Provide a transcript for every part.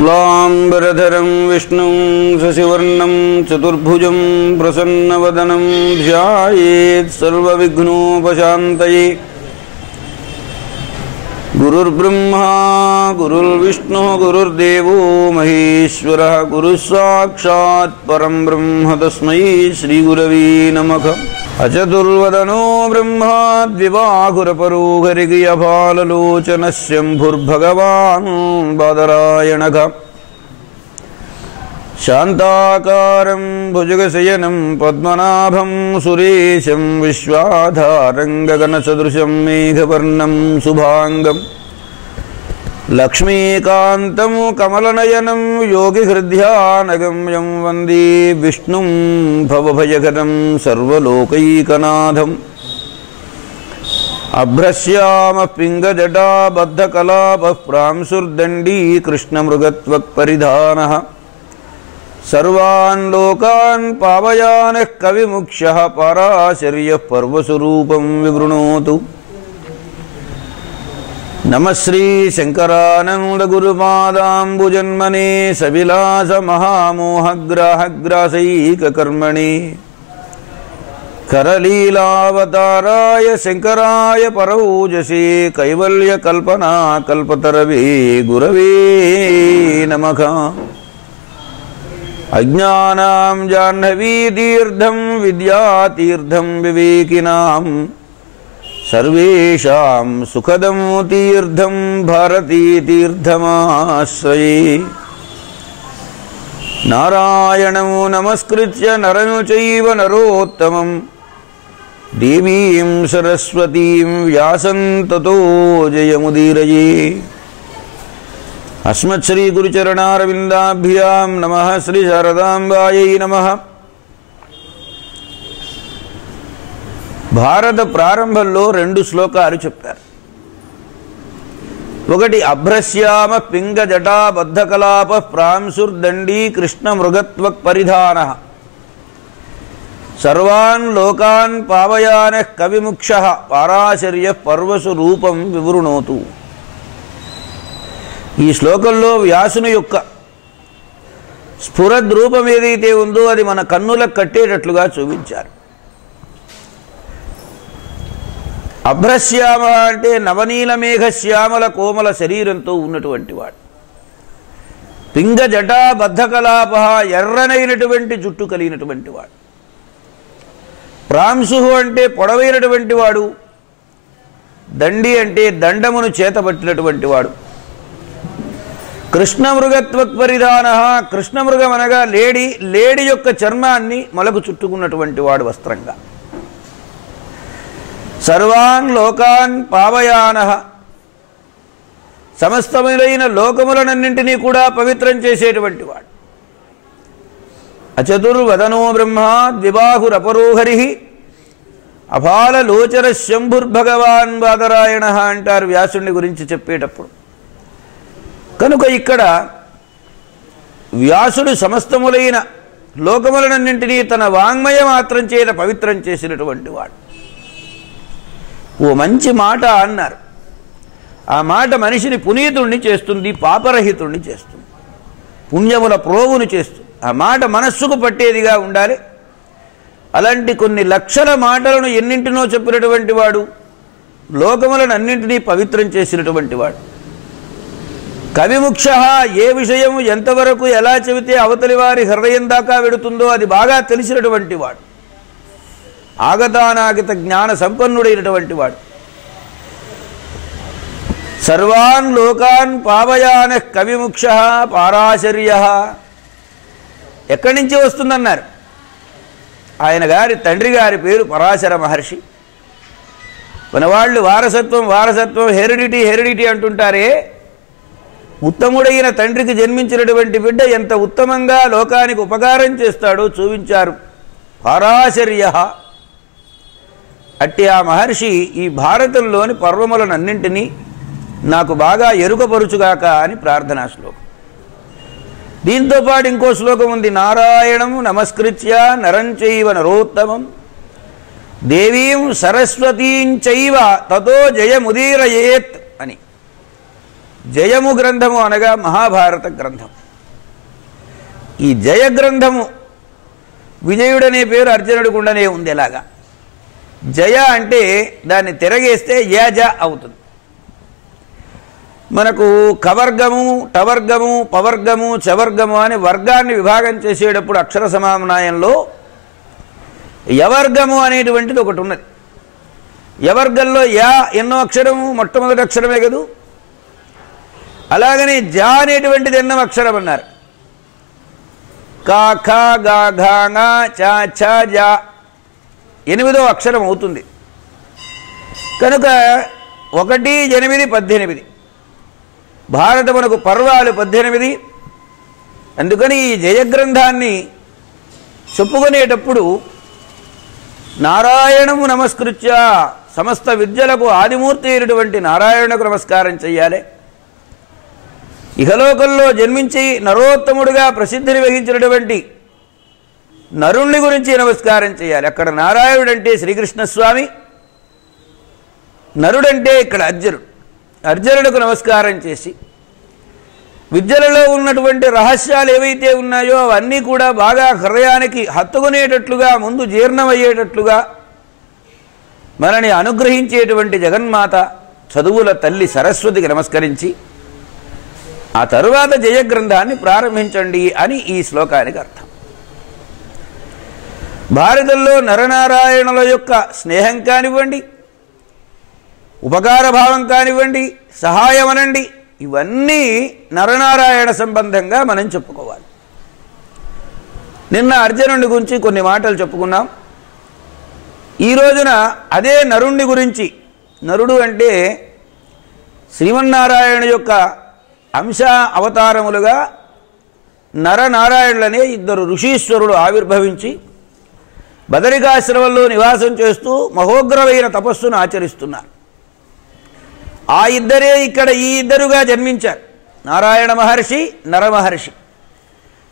शुक्लाम्बरधरं विष्णुं शशिवर्णं चतुर्भुजं प्रसन्नवदनं ध्यायेत् सर्वविघ्नोपशान्तये। गुरुर्ब्रह्मा, गुरुर्विष्णुः, गुरुर्देवो महेश्वरः, गुरुः ब्रह्म तस्मै श्रीगुरवे नमः। अचतुर्वदनो ब्रह्मा द्विबाहुरपरो हरिगियफाललोचनः शम्भुर्भगवान् बादरायणः शान्ताकारं भुजगशयनं पद्मनाभं सुरेशं विश्वाधारं गगनसदृशं मेघवर्णं शुभाङ्गम्। लक्ष्मीकान्तं कमलनयनं योगिहृद्यानगम्यं वंदे विष्णुं भवभयकरं सर्वलोकैकनाथम्। अभ्रश्यामः पिङ्गजटाबद्धकलापः प्रांशुर्दण्डी कृष्णमृगत्वक्परिधानः सर्वान् लोकान् पावयानः कविमुख्यः पर्वस्वरूपं विवृणोतु। नमः श्रीशङ्करानन्दगुरुपादाम्बुजन्मने सविलासमहामोहग्राहग्रासैककर्मणे। करलीलावताराय शङ्कराय परौजसे कैवल्यकल्पनाकल्पतरवे गुरवे नमः। अज्ञानां जाह्नवीतीर्थं विद्यातीर्थं विवेकिनां సర్వేషాం సుఖదం తీర్థం భారతీతీర్థమాశ్రయే నారాయణం నమస్కృత్య నరను చైవ నరోత్తమం. దేవీం సరస్వతీం వ్యాసంతతో జయముదీరయే. అస్మత్శ్రీ గురుచరణారవిందాభ్యాం నమ శ్రీ శారదాంబాయై నమ. భారత ప్రారంభంలో రెండు శ్లోకాలు చెప్పారు ఒకటి అభ్రశ్యామ పింగ జటాబద్ధకలాప ప్రాంశుర్దండీ కృష్ణ మృగత్వక్ పరిధాన. సర్వాన్ లోకాన్ పావయాన కవిముక్ష పారాశర్య పర్వసు రూపం వివృణోతు. ఈ శ్లోకంలో వ్యాసుని యొక్క స్ఫురద్ రూపం ఏదైతే ఉందో అది మన కన్నులకు కట్టేటట్లుగా చూపించారు. అభ్రశ్యామ అంటే నవనీల మేఘశ్యామల కోమల శరీరంతో ఉన్నటువంటి వాడు. పింగ జటా బద్ధకలాప ఎర్రనైనటువంటి జుట్టు కలిగినటువంటి వాడు. ప్రాంశు అంటే పొడవైనటువంటి వాడు. దండి అంటే దండమును చేతబట్టినటువంటి వాడు. కృష్ణమృగత్వక్ పరిధాన కృష్ణమృగం అనగా లేడి లేడి యొక్క చర్మాన్ని మొలకు చుట్టుకున్నటువంటి వాడు వస్త్రంగా. సర్వాన్ లోకాన్ పావయాన. సమస్తములైన లోకములనన్నింటినీ కూడా పవిత్రం చేసేటువంటి వాడు. అచతుర్వదనో బ్రహ్మ ద్విబాహురపరోహరి. అపాలలోచన శంభుర్భగవాన్ బాదరాయణ అంటారు వ్యాసుని గురించి చెప్పేటప్పుడు. కనుక ఇక్కడ వ్యాసుడు సమస్తములైన లోకములనన్నింటినీ తన వాంగ్మయ మాత్రం చేత పవిత్రం చేసినటువంటి వాడు. ఓ మంచి మాట అన్నారు. ఆ మాట మనిషిని పునీతుణ్ణి చేస్తుంది పాపరహితుణ్ణి చేస్తుంది పుణ్యముల ప్రోవును చేస్తుంది. ఆ మాట మనస్సుకు పట్టేదిగా ఉండాలి. అలాంటి కొన్ని లక్షల మాటలను ఎన్నింటినో చెప్పినటువంటి వాడు లోకములను అన్నింటినీ పవిత్రం చేసినటువంటి వాడు. కవిముక్ష ఏ విషయం ఎంతవరకు ఎలా చెబితే అవతలి వారి హృదయం దాకా వెడుతుందో అది బాగా తెలిసినటువంటి వాడు. ఆగతానాగత జ్ఞాన సంపన్నుడైనటువంటి వాడు. సర్వాన్ లోకాన్ పావయాన కవిముక్ష పారాశర్య. ఎక్కడి నుంచి వస్తుందన్నారు? ఆయన గారి తండ్రి గారి పేరు పరాశర మహర్షి. మన వాళ్ళు వారసత్వం వారసత్వం హెరిడిటీ హెరిడిటీ అంటుంటారే. ఉత్తముడైన తండ్రికి జన్మించినటువంటి బిడ్డ ఎంత ఉత్తమంగా లోకానికి ఉపకారం చేస్తాడో చూపించారు. పరాశర్య. అట్టి ఆ మహర్షి ఈ భారతంలోని పర్వములనన్నింటినీ నాకు బాగా ఎరుకపరుచుగాక అని ప్రార్థనా శ్లోకం. దీంతో పాటు ఇంకో శ్లోకం ఉంది నారాయణము నమస్కృత్య నరంచైవ నరోత్తమం దేవీం సరస్వతీంచైవ తతో జయముదీరయేత్ అని. జయము గ్రంథము అనగా మహాభారత గ్రంథం. ఈ జయ గ్రంథము విజయుడనే పేరు అర్జునుడికి ఉండనే ఉంది ఎలాగా? జయ అంటే దాన్ని తిరగేస్తే యజ అవుతుంది. మనకు కవర్గము టవర్గము పవర్గము చవర్గము అని వర్గాన్ని విభాగం చేసేటప్పుడు అక్షర సమానాయంలో యవర్గము అనేటువంటిది ఒకటి ఉన్నది. యవర్గంలో యా ఎన్నో అక్షరము మొట్టమొదటి అక్షరమే కదూ? అలాగనే జా అనేటువంటిది ఎన్నో అక్షరం అన్నారు. కా ఖా గా ఘా గా చా ఛా జా ఎనిమిదో అక్షరం అవుతుంది. కనుక ఒకటి ఎనిమిది పద్దెనిమిది. భారతమునకు పర్వాలు పద్దెనిమిది. అందుకని ఈ జయగ్రంథాన్ని చెప్పుకునేటప్పుడు నారాయణము నమస్కృత్య సమస్త విద్యలకు ఆదిమూర్తి అయినటువంటి నారాయణకు నమస్కారం చెయ్యాలి. ఇహలోకంలో జన్మించి నరోత్తముడుగా ప్రసిద్ధిని వహించినటువంటి నరుణ్ణి గురించి నమస్కారం చేయాలి. అక్కడ నారాయణుడు అంటే శ్రీకృష్ణస్వామి నరుడంటే ఇక్కడ అర్జునుడు. అర్జునుడికి నమస్కారం చేసి విద్యలలో ఉన్నటువంటి రహస్యాలు ఏవైతే ఉన్నాయో అవన్నీ కూడా బాగా హృదయానికి హత్తుకునేటట్లుగా ముందు జీర్ణమయ్యేటట్లుగా మనని అనుగ్రహించేటువంటి జగన్మాత చదువుల తల్లి సరస్వతికి నమస్కరించి ఆ తరువాత జయగ్రంథాన్ని ప్రారంభించండి అని ఈ శ్లోకానికి అర్థం. భారతంలో నరనారాయణుల యొక్క స్నేహం కానివ్వండి ఉపకార భావం కానివ్వండి సహాయం అనండి ఇవన్నీ నరనారాయణ సంబంధంగా మనం చెప్పుకోవాలి. నిన్న అర్జునుడి గురించి కొన్ని మాటలు చెప్పుకున్నాం. ఈ రోజున అదే నరుణ్ణి గురించి నరుడు అంటే శ్రీమన్నారాయణ యొక్క అంశ అవతారములుగా నరనారాయణులనే ఇద్దరు ఋషీశ్వరుడు ఆవిర్భవించి బదరికాశ్రమంలో నివాసం చేస్తూ మహోగ్రమైన తపస్సును ఆచరిస్తున్నారు. ఆ ఇద్దరే ఇక్కడ ఈ ఇద్దరుగా జన్మించారు. నారాయణ మహర్షి నరమహర్షి.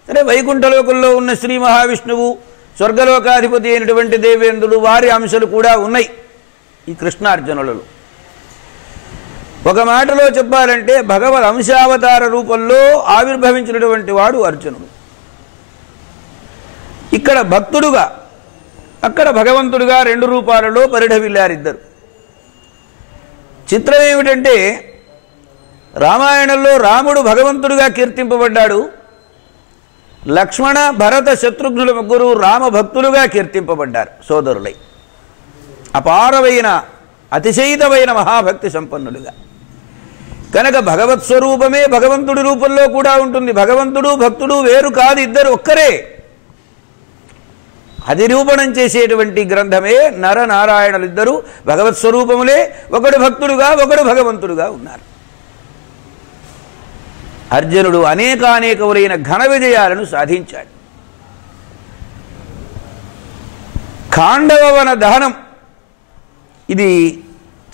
సరే వైకుంఠలోకంలో ఉన్న శ్రీ మహావిష్ణువు స్వర్గలోకాధిపతి అయినటువంటి దేవేంద్రుడు వారి అంశాలు కూడా ఉన్నాయి ఈ కృష్ణార్జునులలో. ఒక మాటలో చెప్పాలంటే భగవద్ అంశావతార రూపంలో ఆవిర్భవించినటువంటి వాడు అర్జునుడు. ఇక్కడ భక్తుడుగా అక్కడ భగవంతుడుగా రెండు రూపాలలో పరిఢవిల్లారిద్దరు చిత్రం ఏమిటంటే రామాయణంలో రాముడు భగవంతుడిగా కీర్తింపబడ్డాడు. లక్ష్మణ భరత శత్రుఘ్నుల ముగ్గురు రామ భక్తులుగా కీర్తింపబడ్డారు సోదరులై. అపారమైన అతిశయితమైన మహాభక్తి సంపన్నులుగా. కనుక భగవత్ స్వరూపమే భగవంతుడి రూపంలో కూడా ఉంటుంది. భగవంతుడు భక్తుడు వేరు కాదు ఇద్దరు ఒక్కరే. అధిరూపణం చేసేటువంటి గ్రంథమే నరనారాయణలిద్దరూ భగవత్ స్వరూపములే. ఒకడు భక్తుడుగా ఒకడు భగవంతుడుగా ఉన్నారు. అర్జునుడు అనేకానేకములైన ఘన విజయాలను సాధించాడు. ఖాండవవన దహనం ఇది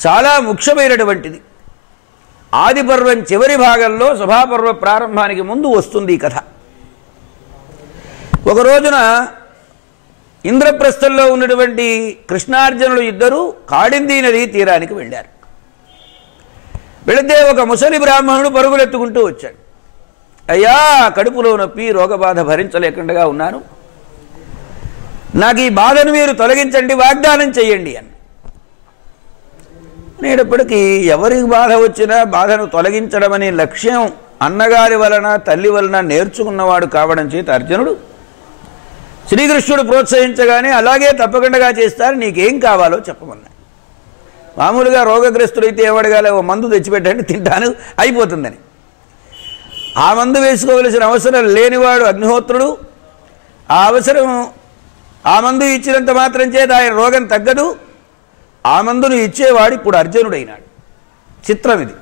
చాలా ముఖ్యమైనటువంటిది. ఆదిపర్వం చివరి భాగంలో సభాపర్వ ప్రారంభానికి ముందు వస్తుంది ఈ కథ. ఒక రోజున ఇంద్రప్రస్థంలో ఉన్నటువంటి కృష్ణార్జునులు ఇద్దరు కాడిందీ నది తీరానికి వెళ్ళారు. వెళితే ఒక ముసలి బ్రాహ్మణుడు పరుగులెత్తుకుంటూ వచ్చాడు. అయ్యా కడుపులో నొప్పి రోగబాధ భరించలేకుండా ఉన్నాను. నాకు ఈ బాధను మీరు తొలగించండి వాగ్దానం చెయ్యండి అని. అనేటప్పటికీ ఎవరికి బాధ వచ్చినా బాధను తొలగించడం అనే లక్ష్యం అన్నగారి వలన తల్లి వలన నేర్చుకున్నవాడు కావడం చేత అర్జునుడు శ్రీకృష్ణుడు ప్రోత్సహించగానే అలాగే తప్పకుండా చేస్తారు. నీకేం కావాలో చెప్పమన్నా మామూలుగా రోగగ్రస్తుడైతే ఏమడగాలి? ఓ మందు తెచ్చిపెట్టండి తింటాను అయిపోతుందని. ఆ మందు వేసుకోవలసిన అవసరం లేనివాడు అగ్నిహోత్రుడు. ఆ అవసరం ఆ మందు ఇచ్చినంత మాత్రం చేత ఆయన రోగం తగ్గదు. ఆ మందును ఇచ్చేవాడు ఇప్పుడు అర్జునుడైనాడు. చిత్రం ఇది.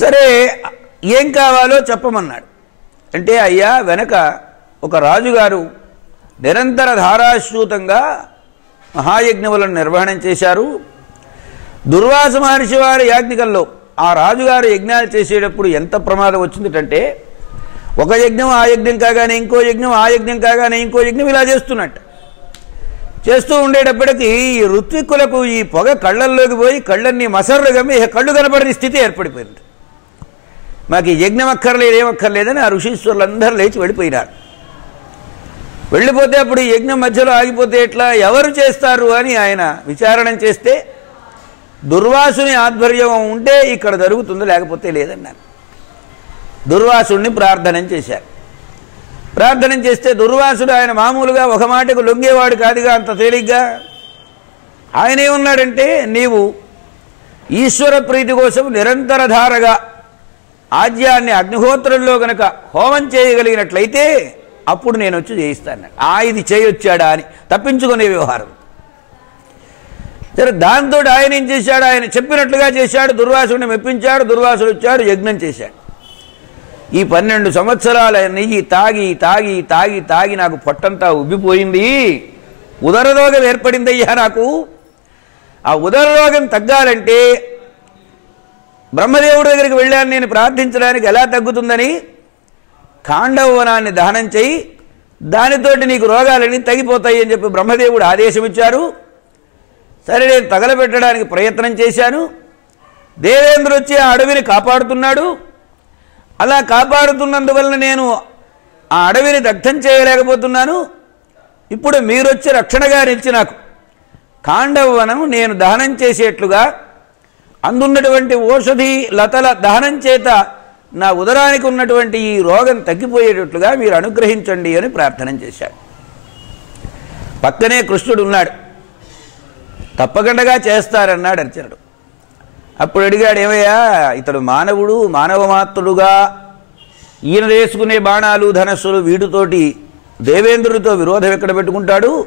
సరే ఏం కావాలో చెప్పమన్నాడు. అంటే అయ్యా వెనక ఒక రాజుగారు నిరంతర ధారాశ్రూతంగా మహాయజ్ఞములను నిర్వహణం చేశారు. దుర్వాస మహర్షి వారి యాజ్ఞికల్లో ఆ రాజుగారు యజ్ఞాలు చేసేటప్పుడు ఎంత ప్రమాదం వచ్చిందంటే ఒక యజ్ఞం ఆ యజ్ఞం కాగానే ఇంకో యజ్ఞం ఆ యజ్ఞం కాగానే ఇంకో యజ్ఞం ఇలా చేస్తున్నట్టు. చేస్తూ ఉండేటప్పటికీ ఈ ఋత్విక్కులకు ఈ పొగ కళ్ళల్లోకి పోయి కళ్ళన్ని మసర్రు గమ్మి కళ్ళు కనపడని స్థితి ఏర్పడిపోయింది. మాకు యజ్ఞం అక్కర్లేదు ఏమక్కర్లేదని ఆ ఋషీశ్వరులందరూ లేచి వెళ్ళిపోయినారు. వెళ్ళిపోతే అప్పుడు ఈ యజ్ఞం మధ్యలో ఆగిపోతే ఎట్లా? ఎవరు చేస్తారు అని ఆయన విచారణ చేస్తే దుర్వాసుని ఆధ్వర్యం ఉంటే ఇక్కడ జరుగుతుంది లేకపోతే లేదన్నారు. దుర్వాసుడిని ప్రార్థన చేశారు. ప్రార్థన చేస్తే దుర్వాసుడు ఆయన మామూలుగా ఒక మాటకు లొంగేవాడు కాదుగా అంత తేలిగ్గా? ఆయన ఏమన్నాడంటే నీవు ఈశ్వర ప్రీతి కోసం నిరంతర ధారగా ఆజ్యాన్ని అగ్నిహోత్రంలో గనక హోమం చేయగలిగినట్లయితే అప్పుడు నేను వచ్చి చేయిస్తాను ఆ ఇది చేయొచ్చాడా అని తప్పించుకునే వ్యవహారం. సరే దాంతో ఆయన ఏం చేశాడు? ఆయన చెప్పినట్లుగా చేశాడు. దుర్వాసుడిని మెప్పించాడు. దుర్వాసుడు వచ్చాడు యజ్ఞం చేశాడు. ఈ పన్నెండు సంవత్సరాల నెయ్యి తాగి తాగి తాగి తాగి నాకు పొట్టంతా ఉబ్బిపోయింది. ఉదరరోగం ఏర్పడిందయ్యా నాకు. ఆ ఉదరరోగం తగ్గాలంటే బ్రహ్మదేవుడి దగ్గరికి వెళ్ళాను నేను ప్రార్థించడానికి. ఎలా తగ్గుతుందని? కాండవనాన్ని దహనం చేయి దానితోటి నీకు రోగాలన్నీ తగ్గిపోతాయి అని చెప్పి బ్రహ్మదేవుడు ఆదేశం ఇచ్చారు సరే నేను తగలబెట్టడానికి ప్రయత్నం చేశాను. దేవేంద్రుడు వచ్చి ఆ అడవిని కాపాడుతున్నాడు. అలా కాపాడుతున్నందువలన నేను ఆ అడవిని దగ్ధం చేయలేకపోతున్నాను. ఇప్పుడు మీరొచ్చి రక్షణగా నిలిచి నాకు కాండవనం నేను దహనం చేసేట్లుగా అందున్నటువంటి ఓషధి లతల దహనం చేత నా ఉదరానికి ఉన్నటువంటి ఈ రోగం తగ్గిపోయేటట్లుగా మీరు అనుగ్రహించండి అని ప్రార్థన చేశాడు. పక్కనే కృష్ణుడు ఉన్నాడు. తప్పకుండా చేస్తారన్నాడు అర్చనుడు. అప్పుడు అడిగాడు ఏమయ్యా ఇతడు మానవుడు మానవమాత్రుడుగా ఈయన వేసుకునే బాణాలు ధనస్సులు వీటితోటి దేవేంద్రుడితో విరోధం ఎక్కడ పెట్టుకుంటాడు?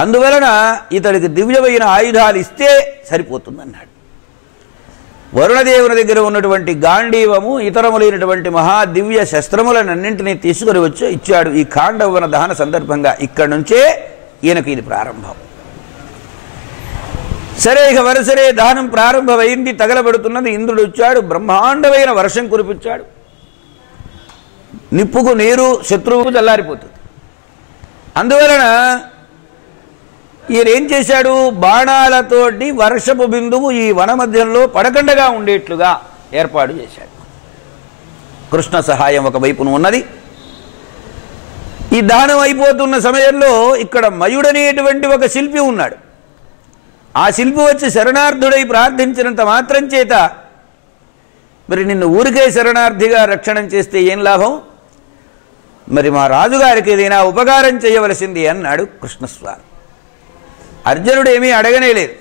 అందువలన ఇతడికి దివ్యమైన ఆయుధాలు ఇస్తే సరిపోతుందన్నాడు. వరుణదేవుని దగ్గర ఉన్నటువంటి గాంధీవము ఇతరములైనటువంటి మహా దివ్య శస్త్రములనన్నింటినీ తీసుకుని వచ్చి ఇచ్చాడు. ఈ కాండవన దహన సందర్భంగా ఇక్కడి నుంచే ఈయనకు ఇది ప్రారంభం. సరే ఇక వరుసరే దహనం ప్రారంభమైంది. తగలబెడుతున్నది ఇంద్రుడు వచ్చాడు. బ్రహ్మాండమైన వర్షం కురిపించాడు. నిప్పుకు నీరు శత్రువుకు చల్లారిపోతుంది అందువలన ఈయన ఏం చేశాడు? బాణాలతోటి వర్షపు బిందువు ఈ వన మధ్యంలో పడకండగా ఉండేట్లుగా ఏర్పాటు చేశాడు. కృష్ణ సహాయం ఒక వైపున ఉన్నది. ఈ దహనం అయిపోతున్న సమయంలో ఇక్కడ మయుడనేటువంటి ఒక శిల్పి ఉన్నాడు. ఆ శిల్పి వచ్చి శరణార్థుడై ప్రార్థించినంత మాత్రం చేత మరి నిన్ను ఊరికే శరణార్థిగా రక్షణం చేస్తే ఏం లాభం? మరి మా రాజుగారికి ఏదైనా ఉపకారం చేయవలసింది అన్నాడు కృష్ణస్వామి. అర్జునుడు ఏమీ అడగనే లేదు.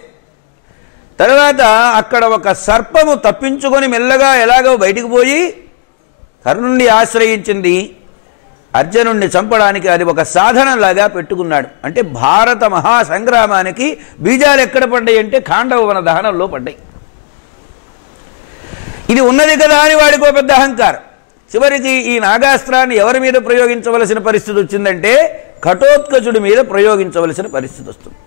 తర్వాత అక్కడ ఒక సర్పము తప్పించుకొని మెల్లగా ఎలాగో బయటికి పోయి కర్ణుణ్ణి ఆశ్రయించింది. అర్జునుణ్ణి చంపడానికి అది ఒక సాధనంలాగా పెట్టుకున్నాడు. అంటే భారత మహాసంగ్రామానికి బీజాలు ఎక్కడ పడ్డాయి అంటే ఖాండవన దహనంలో పడ్డాయి. ఇది ఉన్నది కదా అని వాడికి ఒక పెద్ద అహంకారం. చివరికి ఈ నాగాస్త్రాన్ని ఎవరి మీద ప్రయోగించవలసిన పరిస్థితి వచ్చిందంటే కఠోత్కచుడి మీద ప్రయోగించవలసిన పరిస్థితి వస్తుంది.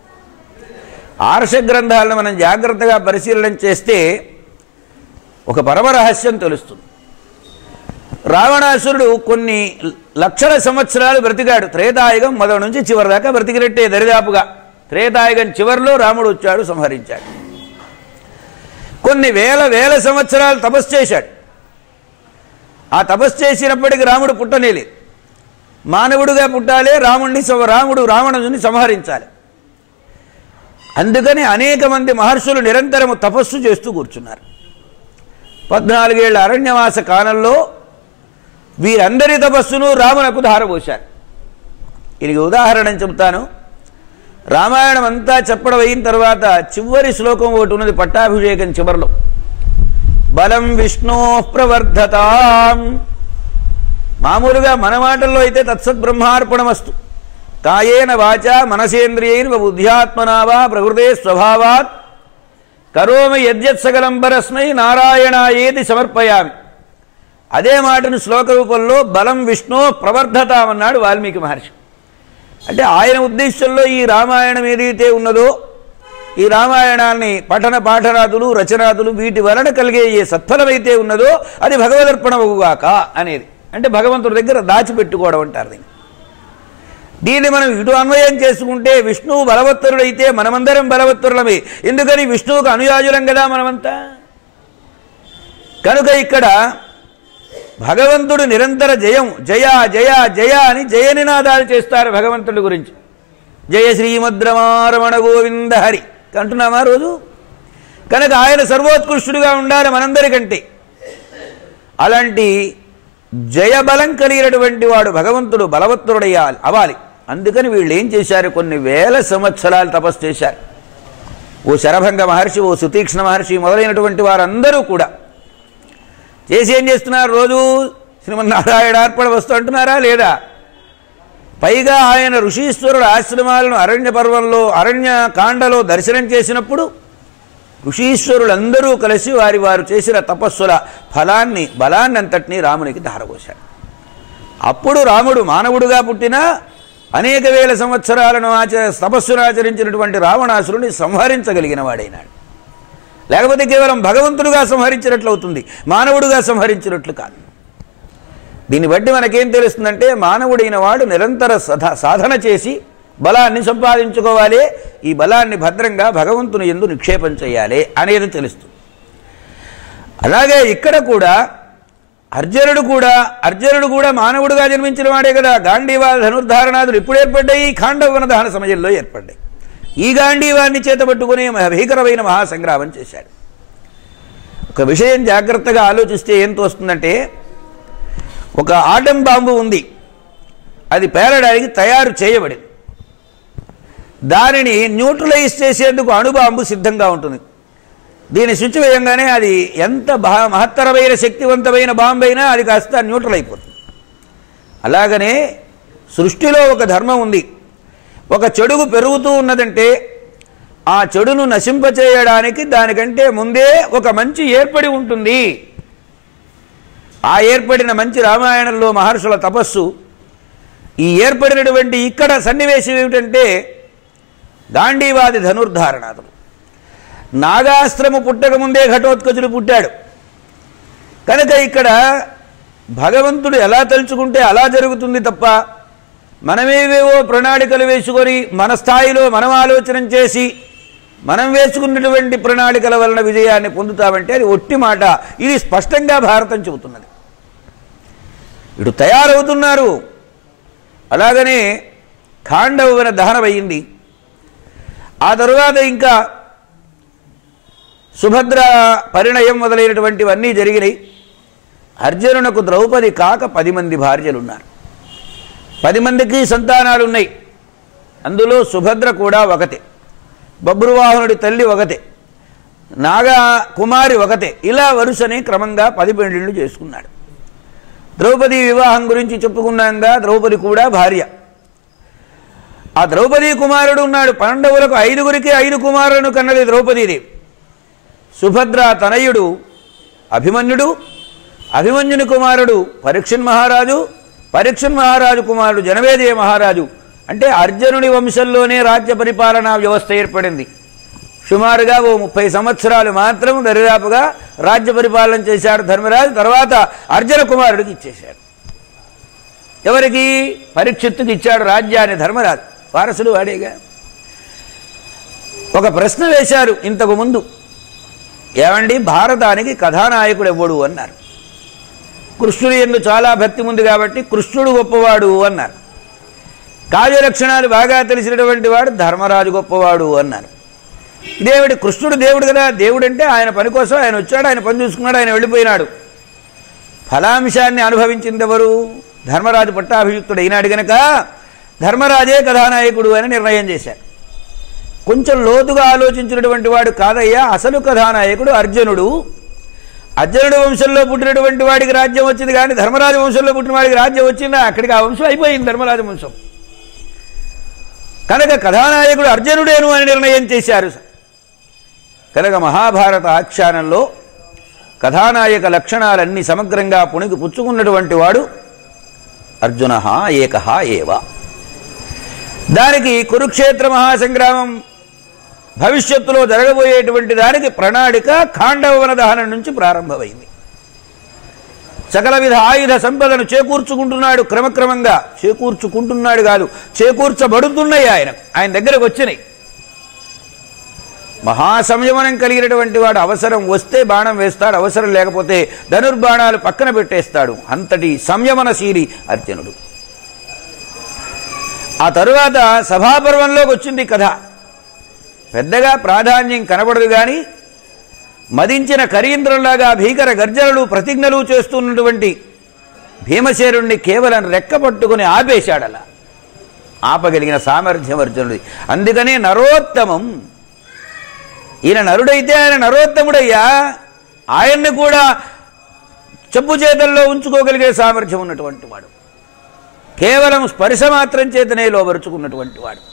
ఆర్ష గ్రంథాలను మనం జాగ్రత్తగా పరిశీలన చేస్తే ఒక పరమరహస్యం తెలుస్తుంది. రావణాసురుడు కొన్ని లక్షల సంవత్సరాలు బ్రతికాడు. త్రేతాయుగం మొదటి నుంచి చివరి దాకా బ్రతికినట్టే దరిదాపుగా. త్రేతాయుగం చివరిలో రాముడు వచ్చాడు సంహరించాడు. కొన్ని వేల వేల సంవత్సరాలు తపస్సు చేశాడు. ఆ తపస్సు చేసినప్పటికీ రాముడు పుట్టనేలేదు. మానవుడుగా పుట్టాలి రాముడిని రాముడు రావణుని సంహరించాలి. అందుకని అనేక మంది మహర్షులు నిరంతరము తపస్సు చేస్తూ కూర్చున్నారు. పద్నాలుగేళ్ళ అరణ్యవాస కాలంలో వీరందరి తపస్సును రామునకు ధారపోశారు ఇది ఉదాహరణ చెబుతాను. రామాయణం అంతా చెప్పడం అయిన తర్వాత చివరి శ్లోకం ఒకటి ఉన్నది పట్టాభిషేకం చివరిలో. బలం విష్ణు ప్రవర్ధతాం. మామూలుగా మన మాటల్లో అయితే తత్సద్బ్రహ్మార్పణమస్తు. కాయేన వాచ మనసేంద్రియైర్వ బుద్ధ్యాత్మనావా ప్రకృతే స్వభావాత్. కరోమి యద్యత్సకలం పరస్మై నారాయణాయేది సమర్పయామి. అదే మాటను శ్లోక రూపంలో బలం విష్ణు ప్రవర్ధతామన్నాడు వాల్మీకి మహర్షి. అంటే ఆయన ఉద్దేశంలో ఈ రామాయణం ఏదైతే ఉన్నదో ఈ రామాయణాన్ని పఠన పాఠరాదులు రచనాదులు వీటి వలన కలిగే ఏ సత్ఫలమైతే ఉన్నదో అది భగవదర్పణమగుగాక అనేది. అంటే భగవంతుడి దగ్గర దాచిపెట్టుకోవడం అంటారు దీన్ని. దీన్ని మనం ఇటు అన్వయం చేసుకుంటే విష్ణువు బలవత్తరుడైతే మనమందరం బలవత్తరులమే. ఎందుకని విష్ణువుకు అనుయాజులం కదా మనమంతా? కనుక ఇక్కడ భగవంతుడు నిరంతర జయం జయ జయ జయ అని జయ నినాదాలు చేస్తారు భగవంతుడి గురించి. జయ శ్రీమద్రమారమణ గోవింద హరి. అంటున్నామా రోజు? కనుక ఆయన సర్వోత్కృష్టుడిగా ఉండాలి మనందరికంటే. అలాంటి జయబలం కలిగినటువంటి వాడు భగవంతుడు బలవత్తుడయ్యాలి అవ్వాలి. అందుకని వీళ్ళు ఏం చేశారు? కొన్ని వేల సంవత్సరాలు తపస్సు చేశారు. ఓ శరభంగ మహర్షి ఓ సుతీక్ష్ణ మహర్షి మొదలైనటువంటి వారందరూ కూడా చేసి ఏం చేస్తున్నారు? రోజు శ్రీమన్నారాయణ అర్పణ వస్తూ అంటున్నారా లేదా? పైగా ఆయన ఋషీశ్వరుడు ఆశ్రమాలను అరణ్య పర్వంలో అరణ్య కాండలో దర్శనం చేసినప్పుడు ఋషీశ్వరులందరూ కలిసి వారి వారు చేసిన తపస్సుల ఫలాన్ని బలాన్ని అంతటినీ రామునికి ధారపోశాడు అప్పుడు రాముడు మానవుడుగా పుట్టినా అనేక వేల సంవత్సరాలను ఆచ తపస్సును ఆచరించినటువంటి రావణాసురుని సంహరించగలిగిన వాడైనాడు. లేకపోతే కేవలం భగవంతుడుగా సంహరించినట్లు అవుతుంది మానవుడుగా సంహరించినట్లు కాదు. దీన్ని బట్టి మనకేం తెలుస్తుందంటే మానవుడైన వాడు నిరంతర సాధన చేసి బలాన్ని సంపాదించుకోవాలి ఈ బలాన్ని భద్రంగా భగవంతుని ఎందు నిక్షేపం చేయాలి అనేది తెలుస్తుంది. అలాగే ఇక్కడ కూడా అర్జునుడు కూడా అర్జునుడు కూడా మానవుడుగా జన్మించిన వాడే కదా. గాంధీవాద ధనుర్ధారణాదులు ఇప్పుడు ఏర్పడ్డాయి. ఖాండవన దహన సమయంలో ఏర్పడ్డాయి. ఈ గాంధీవాన్ని చేతబట్టుకుని భీకరమైన మహాసంగ్రామం చేశాడు. ఒక విషయం జాగ్రత్తగా ఆలోచిస్తే ఏం తోస్తుందంటే ఒక ఆటం బాంబు ఉంది. అది పేలడానికి తయారు చేయబడింది. దానిని న్యూట్రలైజ్ చేసేందుకు అణుబాంబు సిద్ధంగా ఉంటుంది. దీని స్విచ్ వేయంగానే అది ఎంత మహత్తరమైన శక్తివంతమైన బాంబు అయినా అది కాస్త న్యూట్రల్ అయిపోతుంది. అలాగనే సృష్టిలో ఒక ధర్మం ఉంది. ఒక చెడుగు పెరుగుతూ ఉన్నదంటే ఆ చెడును నశింపచేయడానికి దానికంటే ముందే ఒక మంచి ఏర్పడి ఉంటుంది. ఆ ఏర్పడిన మంచి రామాయణంలో మహర్షుల తపస్సు ఈ ఏర్పడినటువంటి ఇక్కడ సన్నివేశం ఏమిటంటే గాంధీవాది ధనుర్ధారణాదులు నాగాస్త్రము పుట్టక ముందే ఘటోత్కచుడు పుట్టాడు. కనుక ఇక్కడ భగవంతుడు ఎలా తలుచుకుంటే అలా జరుగుతుంది తప్ప మనమేవేవో ప్రణాళికలు వేసుకొని మన స్థాయిలో మనం ఆలోచన చేసి మనం వేసుకున్నటువంటి ప్రణాళికల వలన విజయాన్ని పొందుతామంటే అది ఒట్టి మాట. ఇది స్పష్టంగా భారతం చెబుతున్నది. ఇటు తయారవుతున్నారు. అలాగనే ఖాండవన దహనమయ్యింది. ఆ తరువాత ఇంకా సుభద్ర పరిణయం మొదలైనటువంటివన్నీ జరిగినాయి అర్జునునకు ద్రౌపది కాక పది మంది భార్యలున్నారు పది మందికి సంతానాలు ఉన్నాయి అందులో సుభద్ర కూడా ఒకతే బబ్రువాహనుడి తల్లి ఒకతే నాగా కుమారి ఒకతే ఇలా వరుసని క్రమంగా పది పెళ్లిళ్ళు చేసుకున్నాడు ద్రౌపది వివాహం గురించి చెప్పుకున్నాంగా ద్రౌపది కూడా భార్య ఆ ద్రౌపది కుమారుడు ఉన్నాడు పాండవులకు ఐదుగురికి ఐదు కుమారులను కన్నది ద్రౌపదీదేవి సుభద్ర తనయుడు అభిమన్యుడు అభిమన్యుని కుమారుడు పరీక్షన్ మహారాజు పరీక్షన్ మహారాజు కుమారుడు జనవేదయ మహారాజు. అంటే అర్జునుడి వంశంలోనే రాజ్య పరిపాలనా వ్యవస్థ ఏర్పడింది. సుమారుగా ఓ ముప్పై సంవత్సరాలు మాత్రం దరిదాపుగా రాజ్య పరిపాలన చేశాడు ధర్మరాజు తర్వాత అర్జున కుమారుడికి ఇచ్చేశాడు. ఎవరికి? పరీక్షిత్తుకి ఇచ్చాడు రాజ్యాన్ని ధర్మరాజు. వారసుడు వాడేగా. ఒక ప్రశ్న వేశారు ఇంతకు ముందు. ఏమండి? భారతానికి కథానాయకుడు ఎవడు అన్నారు. కృష్ణుడు ఎందు చాలా భక్తి ఉంది కాబట్టి కృష్ణుడు గొప్పవాడు అన్నారు. కావ్య లక్షణాలు బాగా తెలిసినటువంటి వాడు ధర్మరాజు గొప్పవాడు అన్నారు. దేవుడు కృష్ణుడు దేవుడు కదా దేవుడు అంటే ఆయన పని కోసం ఆయన వచ్చాడు ఆయన పని చూసుకున్నాడు ఆయన వెళ్ళిపోయినాడు. ఫలాంశాన్ని అనుభవించిందెవరు? ధర్మరాజు పట్టాభియుక్తుడు అయినాడు గనక ధర్మరాజే కథానాయకుడు అని నిర్ణయం చేశారు. కొంచెం లోతుగా ఆలోచించినటువంటి వాడు కాదయ్యా అసలు కథానాయకుడు అర్జునుడు. అర్జునుడు వంశంలో పుట్టినటువంటి వాడికి రాజ్యం వచ్చింది కానీ ధర్మరాజు వంశంలో పుట్టిన వాడికి రాజ్యం వచ్చిందా? అక్కడికి ఆ వంశం అయిపోయింది ధర్మరాజు వంశం. కనుక కథానాయకుడు అర్జునుడేను అని నిర్ణయం చేశారు. కనుక మహాభారత ఆఖ్యానంలో కథానాయక లక్షణాలన్నీ సమగ్రంగా పుణికి పుచ్చుకున్నటువంటి వాడు అర్జున ఏక ఏవ. దానికి కురుక్షేత్ర మహాసంగ్రామం భవిష్యత్తులో జరగబోయేటువంటి దానికి ప్రణాళిక ఖాండవన దహనం నుంచి ప్రారంభమైంది. సకల విధ ఆయుధ సంపదను చేకూర్చుకుంటున్నాడు క్రమక్రమంగా. చేకూర్చుకుంటున్నాడు కాదు చేకూర్చబడుతున్నాయి ఆయన. ఆయన దగ్గరకు వచ్చినాయి. మహాసంయమనం కలిగినటువంటి వాడు అవసరం వస్తే బాణం వేస్తాడు అవసరం లేకపోతే ధనుర్బాణాలు పక్కన పెట్టేస్తాడు. అంతటి సంయమనశీలి అర్జునుడు. ఆ తరువాత సభాపర్వంలోకి వచ్చింది కథ. పెద్దగా ప్రాధాన్యం కనబడదు కానీ మదించిన కరీంద్రంలాగా భీకర గర్జనలు ప్రతిజ్ఞలు చేస్తున్నటువంటి భీమశేరుణ్ణి కేవలం రెక్క పట్టుకుని ఆపేశాడలా. ఆపగలిగిన సామర్థ్యం అర్జునుడి అందుకనే నరోత్తమం. ఈయన నరుడైతే ఆయన నరోత్తముడయ్యా. ఆయన్ని కూడా చెప్పు చేతల్లో ఉంచుకోగలిగే సామర్థ్యం ఉన్నటువంటి వాడు. కేవలం స్పర్శ మాత్రం చేతనే లోబరుచుకున్నటువంటి వాడు.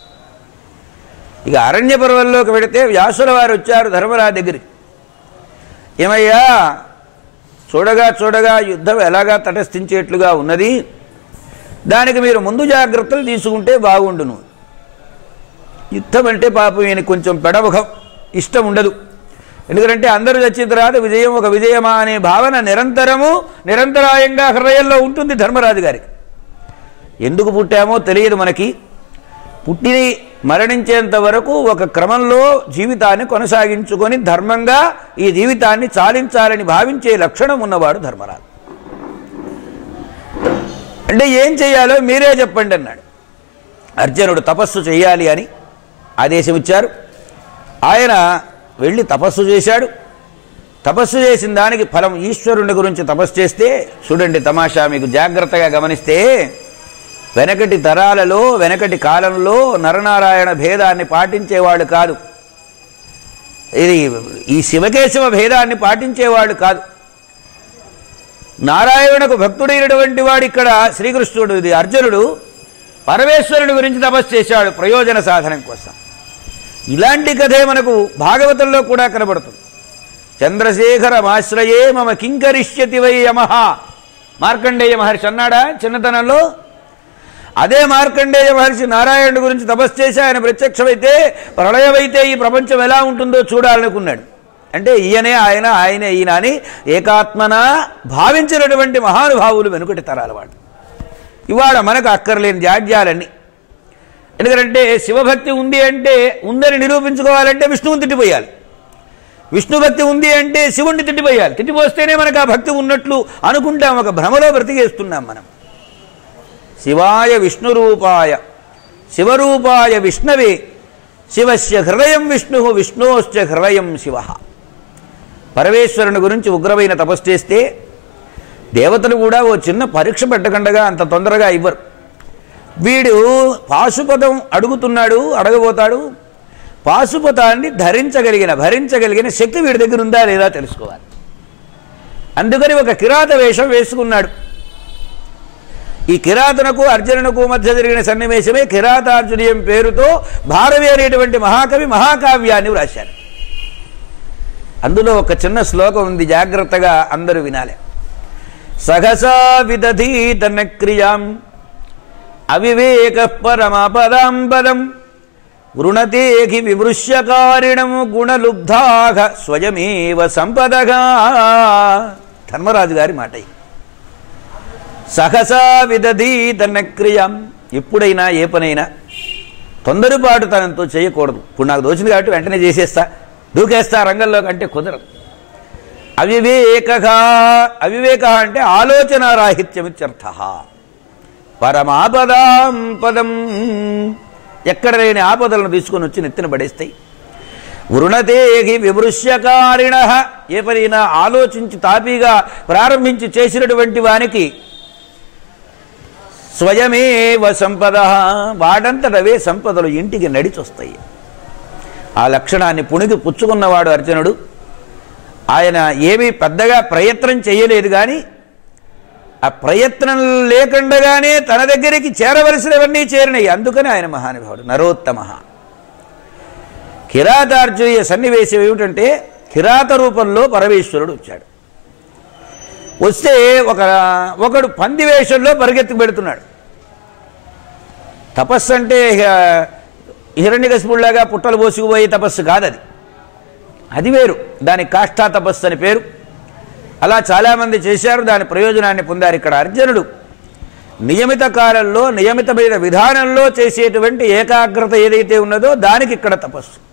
ఇక అరణ్య పర్వంలోకి వెడితే వ్యాసుల వారు వచ్చారు ధర్మరాజు దగ్గరికి. ఏమయ్యా? చూడగా చూడగా యుద్ధం ఎలాగా తటస్థించేట్లుగా ఉన్నది? దానికి మీరు ముందు జాగ్రత్తలు తీసుకుంటే బాగుండును. యుద్ధం అంటే పాపం ఈయన కొంచెం పెడముఖం ఇష్టం ఉండదు. ఎందుకంటే అందరూ చచ్చిన తర్వాత విజయం ఒక విజయమా అనే భావన నిరంతరము నిరంతరాయంగా హృదయంలో ఉంటుంది ధర్మరాజు గారికి. ఎందుకు పుట్టామో తెలియదు మనకి. పుట్టి మరణించేంత వరకు ఒక క్రమంలో జీవితాన్ని కొనసాగించుకొని ధర్మంగా ఈ జీవితాన్ని చాలించాలని భావించే లక్షణం ఉన్నవాడు ధర్మరాజు. అంటే ఏం చేయాలో మీరే చెప్పండి అన్నాడు. అర్జునుడు తపస్సు చేయాలి అని ఆదేశం ఇచ్చారు. ఆయన వెళ్ళి తపస్సు చేశాడు. తపస్సు చేసిన దానికి ఫలం ఈశ్వరుని గురించి తపస్సు చేస్తే చూడండి తమాషా మీకు జాగ్రత్తగా గమనిస్తే వెనకటి తరాలలో వెనకటి కాలంలో నరనారాయణ భేదాన్ని పాటించేవాళ్ళు కాదు. ఇది ఈ శివకేశవ భేదాన్ని పాటించేవాళ్ళు కాదు. నారాయణకు భక్తుడైనటువంటి వాడు ఇక్కడ శ్రీకృష్ణుడు ఇది అర్జునుడు పరమేశ్వరుడి గురించి తపస్సు చేశాడు ప్రయోజన సాధనం కోసం. ఇలాంటి కథే మనకు భాగవతంలో కూడా కనబడుతుంది. చంద్రశేఖరమాశ్రయే మమ కింకరిష్యతి వై యమహ. మార్కండేయ మహర్షి అన్నాడా చిన్నతనంలో? అదే మార్కండేయ మహర్షి నారాయణుడి గురించి తపస్సు చేసి ఆయన ప్రత్యక్షమైతే ప్రళయమైతే ఈ ప్రపంచం ఎలా ఉంటుందో చూడాలనుకున్నాడు. అంటే ఈయనే ఆయన ఆయనే ఈయన అని ఏకాత్మన భావించినటువంటి మహానుభావులు వెనుకటి తరాల వాడు ఇవాళ మనకు అక్కర్లేని జాడ్యాలన్నీ. ఎందుకంటే శివభక్తి ఉంది అంటే ఉందని నిరూపించుకోవాలంటే విష్ణువుని తిట్టిపోయాలి. విష్ణు భక్తి ఉంది అంటే శివుణ్ణి తిట్టిపోయాలి. తిట్టిపోస్తేనే మనకు ఆ భక్తి ఉన్నట్లు అనుకుంటాం ఒక భ్రమలో బ్రతికేస్తున్నాం మనం. శివాయ విష్ణురూపాయ. శివరూపాయ విష్ణవే. శివస్య హృదయం విష్ణు విష్ణోశ్చ హృదయం శివ. పరమేశ్వరుని గురించి ఉగ్రమైన తపస్సు చేస్తే దేవతలు కూడా ఓ చిన్న పరీక్ష పెట్టకుండగా అంత తొందరగా ఇవ్వరు. వీడు పాశుపతం అడుగుతున్నాడు అడగబోతాడు. పాశుపతాన్ని ధరించగలిగిన భరించగలిగిన శక్తి వీడి దగ్గర ఉందా లేదా తెలుసుకోవాలి. అందుకని ఒక కిరాత వేషం వేసుకున్నాడు. ఈ కిరాతనకు అర్జునునకు మధ్య జరిగిన సన్నివేశమే కిరాతార్జునీయం పేరుతో భారవి అనేటువంటి మహాకవి మహాకావ్యాన్ని వ్రాశారు అందులో ఒక చిన్న శ్లోకం ఉంది జాగ్రత్తగా అందరూ వినాలి సహసా విదధీతన క్రియాం అవివేక పరమపదాం పదం వృణతేకి విమృశ్యకారిణం గుణలుబ్ధాగ స్వయమేవ సంపదగా ధర్మరాజు గారి మాట ఇది. సహసా విదధీతన క్రియం. ఎప్పుడైనా ఏ పనైనా తొందరపాటు తనంతో చేయకూడదు. ఇప్పుడు నాకు దోచింది కాబట్టి వెంటనే చేసేస్తా. దూకేస్తా రంగంలో కంటే కుదరదు. అవివేక అవివేక అంటే ఆలోచన రాహిత్యమిత్యర్థ పరమాపదాం పదం. ఎక్కడ లేని ఆపదలను తీసుకొని వచ్చి నెత్తిన పడేస్తాయి. వృణతేహి విమృశ్యకారిణ. ఏ పనైనా ఆలోచించి తాపీగా ప్రారంభించి చేసినటువంటి వానికి స్వయమేవ సంపద? వాడంతటవే సంపదలు ఇంటికి నడిచొస్తాయి. ఆ లక్షణాన్ని పుణికి పుచ్చుకున్నవాడు అర్జునుడు. ఆయన ఏమీ పెద్దగా ప్రయత్నం చేయలేదు కానీ ఆ ప్రయత్నం లేకుండగానే తన దగ్గరికి చేరవలసినవన్నీ చేరినాయి. అందుకని ఆయన మహానుభావుడు నరోత్తమ. కిరాతార్జునీయ సన్నివేశం ఏమిటంటే కిరాత రూపంలో పరమేశ్వరుడు వచ్చాడు. వస్తే ఒక ఒకడు పంది వేషంలో పరిగెత్తుకు పెడుతున్నాడు. తపస్సు అంటే హిరణ్యకశిపుడిలాగా పుట్టలు పోసుకుపోయే తపస్సు కాదది. అది వేరు. దానికి కాష్టా తపస్సు అని పేరు. అలా చాలామంది చేశారు. దాని ప్రయోజనాన్ని పొందారు ఇక్కడ అర్జునుడు. నియమిత కాలంలో నియమితమైన విధానంలో చేసేటువంటి ఏకాగ్రత ఏదైతే ఉన్నదో దానికి ఇక్కడ తపస్సు.